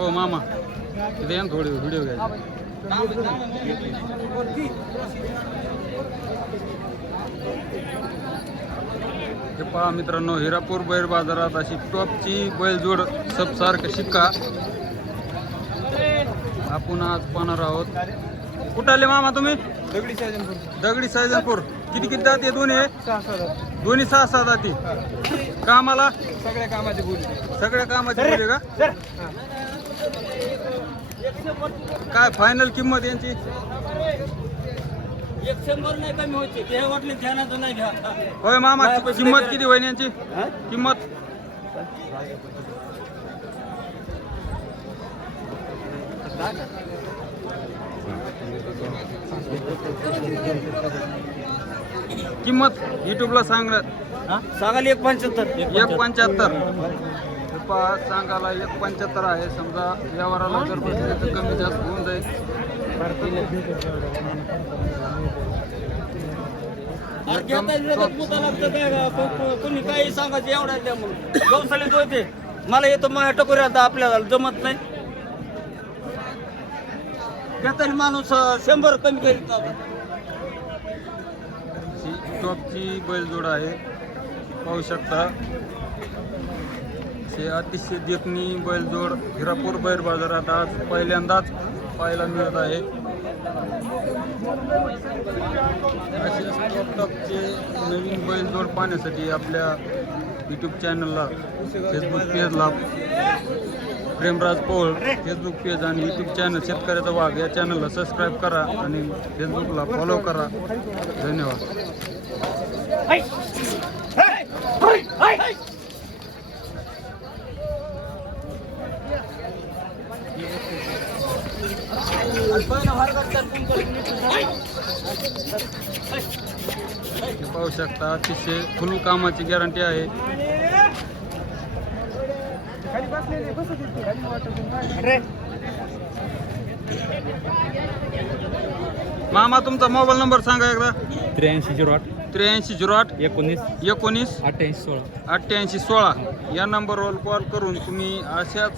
हो मामा. या ना थोडी व्हिडिओ घ्यायचे. हे पहा मित्रांनो हिरापूर बैल बाजारात अशी टॉपची बैलजोड सबसारखं शिक्का. आपण आज पाहणार आहोत. कुठं आले मामा तुम्ही? दगडी सायजनपूर. दगडी सैजनपूर किती किती जाती आहे दोन्ही? सहा सहा दोन्ही सहा सहा जाती. कामाला? सगळ्या कामाची बोली. सगळ्या कामाची बोली का? काय फायनल किंमत यांची? एक शंभर नाही कमी होते. ते वाटले ध्यानाचं नाही घ्या. होय मामा किंमत किती होईल यांची? किंमत? किंमत युट्यूबला सांगणार. सांगाल एक पंच्याहत्तर. एक पंच्याहत्तर. पहा सांगायला एक पंच्याहत्तर आहे. समजा व्यवहाराला जर बसले तर कमी जास्त होऊन जाईल. कोणी काही सांगायचं एवढा द्या म्हणून गवसाळीत होते मला येतो माझ्या टकोरी आता आपल्याला जमत नाही. घेताना माणूस शंभर कमी करीत टॉपची बैलजोड आहे. पाहू शकता. हे अतिशय देखणी बैलजोड हिरापूर बैल बाजारात आज पहिल्यांदाच पाहायला मिळत आहे. असे टॉपचे नवीन बैलजोड पाहण्यासाठी आपल्या यूट्यूब चॅनलला फेसबुक पेजला प्रेमराज पोळ फेसबुक पेज आणि यूट्यूब चॅनल शेतकऱ्याचा वाघ या चॅनलला सबस्क्राईब करा आणि फेसबुकला फॉलो करा. धन्यवाद. पाहू शकता अतिशय फुल कामाची गॅरंटी आहे. मामा तुमचा मोबाईल नंबर सांगा एकदा. त्र्याऐंशी झिरो आठ. त्र्याऐंशी झिरो आठ एकोणीस. एकोणीस अठ्ठ्याऐंशी सोळा. अठ्ठ्याऐंशी सोळा. या नंबरवर कॉल करून तुम्ही अशाच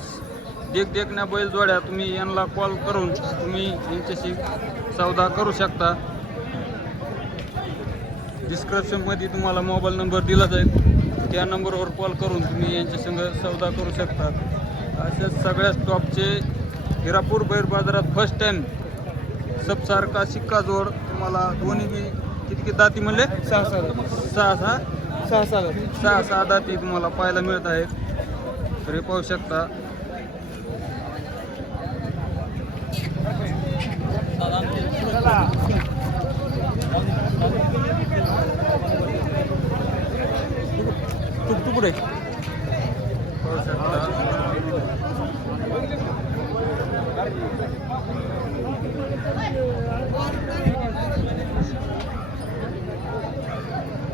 देख देखण्या बैल जोड्या तुम्ही यांना कॉल करून तुम्ही यांच्याशी सौदा करू शकता. डिस्क्रिप्शनमध्ये तुम्हाला मोबाईल नंबर दिला जाईल. त्या नंबरवर कॉल करून तुम्ही यांच्या संग सौदा करू शकता. अशाच सगळ्या स्टॉपचे हिरापूर बैर बाजारात फर्स्ट टाइम सबसारखा शिक्का जोड. तुम्हाला दोन्ही बी किती किती दाती म्हणले? सहा सहा. सहा सहा? सहा सहा. सहा सहा दाती तुम्हाला पाहायला मिळत आहेत. तर पाहू शकता. कुठे